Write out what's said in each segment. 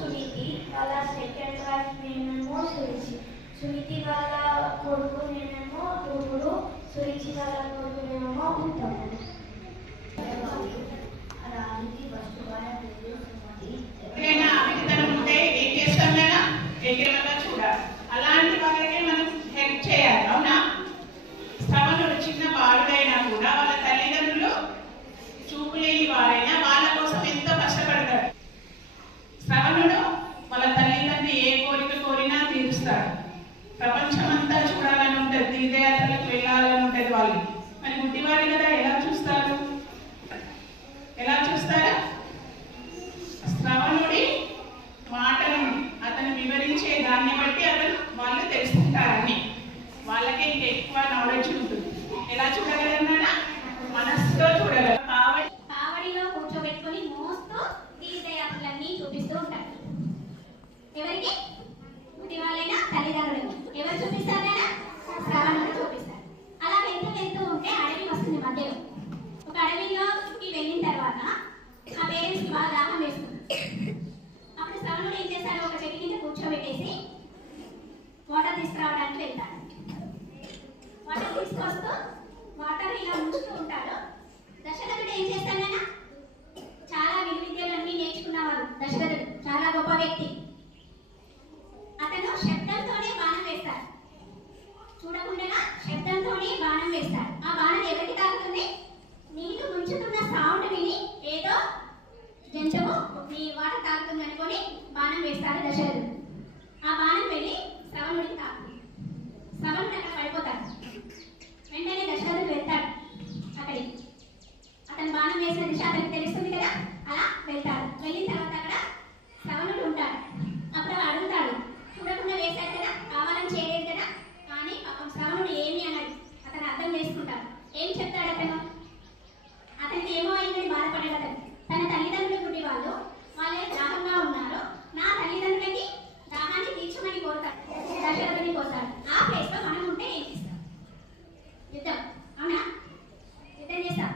సునీతి, వాళ్ళ second wife నేమేమో Suruchi. Suniti వాళ్ళ కొడుకు నేమేమో తూముడు, సురుచి వాళ్ళ కొడుకు నేమేమో ఉత్తముడు. రాజుకి ఫస్ట్ భార్య పేరు సుమతి. చూడాలి, అలాంటి వాళ్ళకే మనం హెల్ప్ చేయాలి. అవునా? శ్రవణుడు చిన్న బాలుడైనా కూడా వాళ్ళ తల్లిదండ్రులు చూపు లేని వారైనా వాళ్ళ కోసం ఎంతో కష్టపడతాడు. శ్రవణుడు వాళ్ళ తల్లిదండ్రులు ఏ కోరిక కోరినా తీరుస్తాడు. ప్రపంచమంతా చూడాలని ఉంటుంది, తీర్థయాత్రలకు వెళ్ళాలని ఉంటుంది వాళ్ళకి. మరి గుడ్డివాడి కదా, ఎలా చూస్తారు? ఎలా చూస్తారా? శ్రవణుడి మాటను అతను వివరించే దాన్ని బట్టి వాళ్ళు తెలుసుకుంటారని. వాళ్ళకే ఇంకా ఎక్కువ నాలెడ్జ్ ఉంటుంది. ఎలా చూడగలరా? మనస్సుతో చూడగలరు. కావడిలో కూర్చోబెట్టుకొని మోస్తూ తీర్థయాత్రలన్నీ చూపిస్తూ ఉంటారు. ఎవరికి? గుడి వాళ్ళైనా తల్లిదండ్రులు. ఎవరు చూపిస్తారా? శ్రవణుడు చూపిస్తారు. అలా వెళ్తూ ఉంటే అడవి వస్తుంది మధ్యలో. ఒక అడవిలోకి వెళ్ళిన తర్వాత ఆ పేరెంట్స్కి బాగా దాహం వేస్తుంది. అప్పుడు శ్రవణుడు ఏం చేస్తాడు? ఒక చెట్టు కింద కూర్చోబెట్టేసి వాటర్ తీసుకురావడానికి వెళ్తాడు. వాటర్ తీసుకొస్తూ వాటర్ ఇలా ఉంచుతూ ఉంటాడు. దశరథుడు ఏం చేస్తాడన్నా, చాలా విలువిద్యలన్నీ నేర్చుకున్నవాడు దశరథుడు, చాలా గొప్ప వ్యక్తి. అతను శబ్దంతోనే బాణం వేస్తాడు. చూడకుండా శబ్దంతోనే బాణం వేస్తాడు. ఆ బాణం ఎవరికి తాకుతుంది? నీళ్లు ముంచుతున్న సౌండ్ విని ఏదో జంతువు నీ వాటర్ తాకుతుంది అనుకొని బాణం వేస్తాడు దశరథుడు. ఆ బాణం వెళ్ళి శ్రవణుడికి తాకుతుంది. శ్రవణుడు అక్కడ పడిపోతాడు. వెంటనే దశరథుడు వెళ్తాడు అక్కడికి. అతను బాణం వేసిన దిశ అతనికి తెలుస్తుంది కదా, అలా వెళ్తాడు. వెళ్ళిన తర్వాత అక్కడ శ్రవణుడు ఉంటాడు. అప్పుడు అడుగుతాడు, చూడకుండా వేశాడు కదా, కావాలని చేయలేదు కదా. కానీ శ్రవణుడు ఏమి అన్నాడు, అతను అర్థం చేసుకుంటాడు. ఏం చెప్తాడు అతను? అతనికి ఏమో అయిందని బాధపడ్డాడు అతను. తన తల్లిదండ్రులు గుడి వాళ్ళే దాహంగా ఉన్నారు, నా తల్లిదండ్రులకి దాహాన్ని తీర్చమని కోరుతాడు. దశరథుని కోరుతాడు. ఆ ప్లేస్ లో మనం ఉంటే ఏం చేస్తాం? యుద్ధం. అవునా? యుద్ధం చేస్తాం.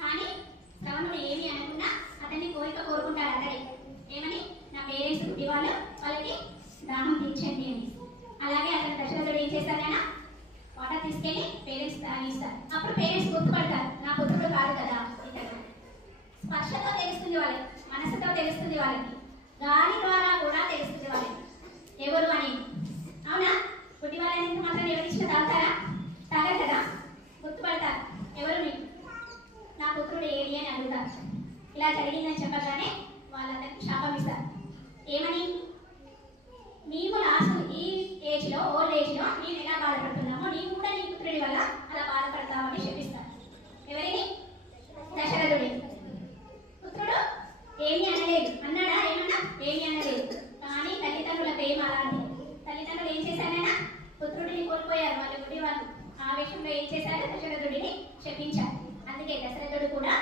కానీ శ్రవణుడు ఏమి అనుకున్నా అతన్ని కోరిక కోరుకుంటాడు అతడి. ఏమని? నా పేరెంట్స్ గుడి వాళ్ళకి దాహం తీర్చండి అని. అలాగే అతను దశరథుడు ఏం చేస్తాడైనా వాటర్ తీసుకెళ్ళి పేరెంట్స్ తాగిస్తారు. అప్పుడు పేరెంట్స్ గుర్తుపడతారు, నా పుత్రుడు కాదు కదా ఇతను. స్పర్శతో తెలుస్తుంది వాళ్ళకి, మనసుతో తెలుస్తుంది వాళ్ళకి, గాలి ద్వారా కూడా తెలుస్తుంది వాళ్ళకి ఎవరు అని. అవునా? గుడ్డి వాళ్ళని మాత్రం ఎవరిచ్చిన తాగుతారా? తాగరు కదా. గుర్తుపడతారు ఎవరు నీకు, నా పుత్రుడు ఏడి అని అడుగుతారు. ఇలా జరిగిందని చెప్పగానే వాళ్ళందరికీ శాపం ఇస్తారు. ఏమని? నీవు లాస్ట్ ఈ ఏజ్ లో, ఓల్డ్ ఏజ్ లో నేను ఎలా బాధపడుతున్నామో నీవు కూడా నీ పుత్రుడి వల్ల అలా బాధపడతామని చెప్పిస్తారు. ఎవరిని? దశరథుడి. పుత్రుడు ఏమి అనలేదు. అన్నాడా? ఏమన్నా? ఏమి అనలేదు. కానీ తల్లిదండ్రుల ప్రేమ అలాంటి. తల్లిదండ్రులు ఏం చేశారైనా పుత్రుడిని కోల్పోయారు వాళ్ళ గుడి వాళ్ళు. ఆ విషయంలో ఏం చేశారు? దశరథుడిని చెప్పించారు. అందుకే దశరథుడు కూడా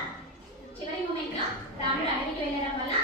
చివరి మూమెంట్ లో రాముడు అడవికి వెళ్ళడం వల్ల